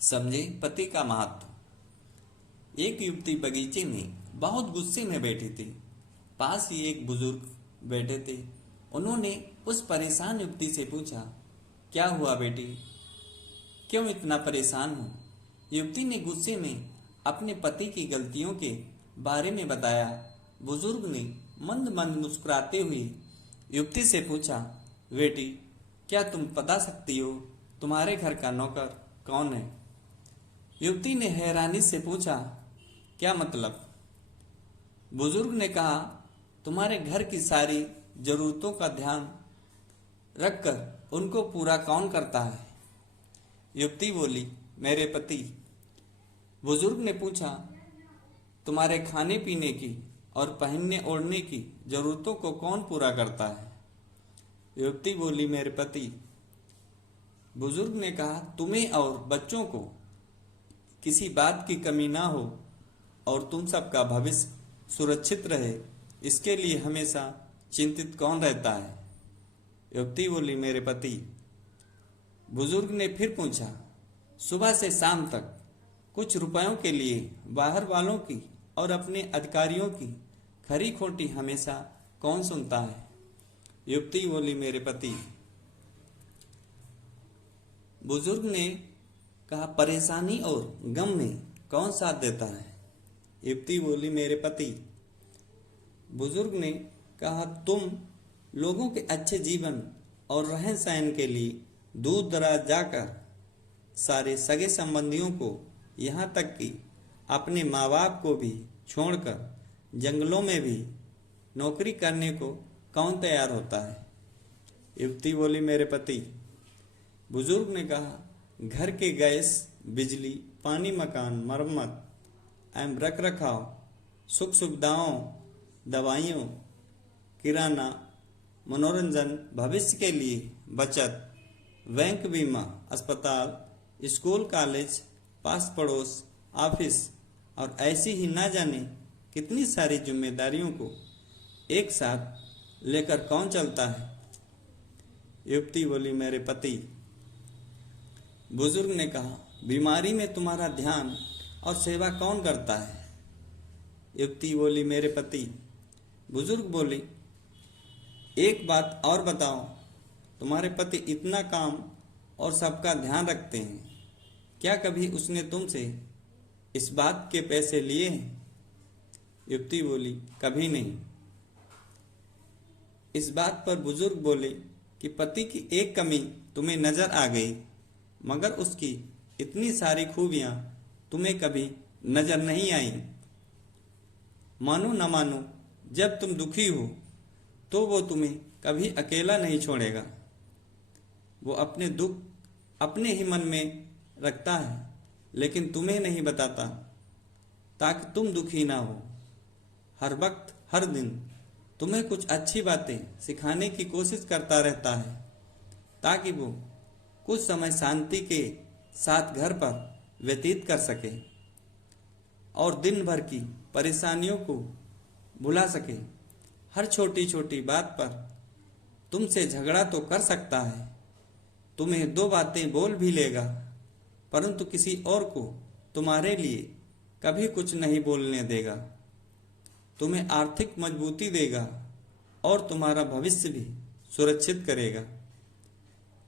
समझे पति का महत्व। एक युवती बगीचे में बहुत गुस्से में बैठी थी। पास ही एक बुजुर्ग बैठे थे। उन्होंने उस परेशान युवती से पूछा, क्या हुआ बेटी, क्यों इतना परेशान हो? युवती ने गुस्से में अपने पति की गलतियों के बारे में बताया। बुजुर्ग ने मंद मंद मुस्कुराते हुए युवती से पूछा, बेटी क्या तुम बता सकती हो तुम्हारे घर का नौकर कौन है? युवती ने हैरानी से पूछा, क्या मतलब? बुजुर्ग ने कहा, तुम्हारे घर की सारी जरूरतों का ध्यान रखकर उनको पूरा कौन करता है? युवती बोली, मेरे पति। बुजुर्ग ने पूछा, तुम्हारे खाने पीने की और पहनने ओढ़ने की जरूरतों को कौन पूरा करता है? युवती बोली, मेरे पति। बुजुर्ग ने कहा, तुम्हें और बच्चों को किसी बात की कमी ना हो और तुम सबका भविष्य सुरक्षित रहे, इसके लिए हमेशा चिंतित कौन रहता है? युवती बोली, मेरे पति। बुजुर्ग ने फिर पूछा, सुबह से शाम तक कुछ रुपयों के लिए बाहर वालों की और अपने अधिकारियों की खरी खोटी हमेशा कौन सुनता है? युवती बोली, मेरे पति। बुजुर्ग ने कहा, परेशानी और गम में कौन साथ देता है? युवती बोली, मेरे पति। बुजुर्ग ने कहा, तुम लोगों के अच्छे जीवन और रहन सहन के लिए दूर दराज जाकर सारे सगे संबंधियों को, यहाँ तक कि अपने माँ बाप को भी छोड़कर जंगलों में भी नौकरी करने को कौन तैयार होता है? युवती बोली, मेरे पति। बुजुर्ग ने कहा, घर के गैस, बिजली, पानी, मकान, मरम्मत एवं रख रखाव, सुख सुविधाओं, दवाइयों, किराना, मनोरंजन, भविष्य के लिए बचत, बैंक बीमा, अस्पताल, स्कूल कॉलेज, पास पड़ोस, ऑफिस और ऐसी ही ना जाने कितनी सारी जिम्मेदारियों को एक साथ लेकर कौन चलता है? युवती बोली, मेरे पति। बुजुर्ग ने कहा, बीमारी में तुम्हारा ध्यान और सेवा कौन करता है? युवती बोली, मेरे पति। बुजुर्ग बोली, एक बात और बताओ, तुम्हारे पति इतना काम और सबका ध्यान रखते हैं, क्या कभी उसने तुमसे इस बात के पैसे लिए हैं? युवती बोली, कभी नहीं। इस बात पर बुजुर्ग बोले कि पति की एक कमी तुम्हें नजर आ गई, मगर उसकी इतनी सारी खूबियां तुम्हें कभी नजर नहीं आई। मानो न मानो, जब तुम दुखी हो तो वो तुम्हें कभी अकेला नहीं छोड़ेगा। वो अपने दुख अपने ही मन में रखता है, लेकिन तुम्हें नहीं बताता, ताकि तुम दुखी ना हो। हर वक्त हर दिन तुम्हें कुछ अच्छी बातें सिखाने की कोशिश करता रहता है, ताकि वो कुछ समय शांति के साथ घर पर व्यतीत कर सके और दिन भर की परेशानियों को भुला सके। हर छोटी छोटी बात पर तुमसे झगड़ा तो कर सकता है, तुम्हें दो बातें बोल भी लेगा, परंतु किसी और को तुम्हारे लिए कभी कुछ नहीं बोलने देगा। तुम्हें आर्थिक मजबूती देगा और तुम्हारा भविष्य भी सुरक्षित करेगा।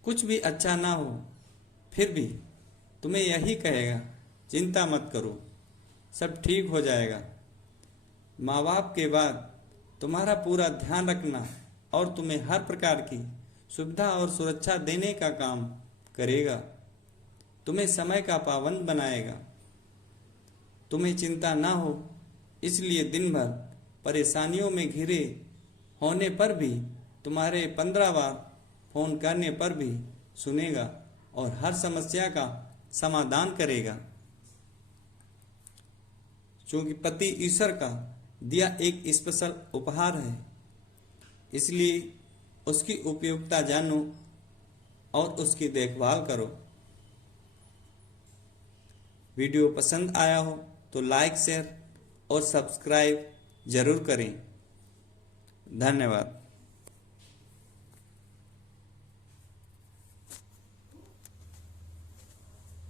कुछ भी अच्छा ना हो फिर भी तुम्हें यही कहेगा, चिंता मत करो, सब ठीक हो जाएगा। माँ बाप के बाद तुम्हारा पूरा ध्यान रखना और तुम्हें हर प्रकार की सुविधा और सुरक्षा देने का काम करेगा। तुम्हें समय का पाबंद बनाएगा। तुम्हें चिंता ना हो, इसलिए दिन भर परेशानियों में घिरे होने पर भी तुम्हारे 15 बार फोन करने पर भी सुनेगा और हर समस्या का समाधान करेगा। क्योंकि पति ईश्वर का दिया एक स्पेशल उपहार है, इसलिए उसकी उपयोगिता जानो और उसकी देखभाल करो। वीडियो पसंद आया हो तो लाइक, शेयर और सब्सक्राइब जरूर करें। धन्यवाद।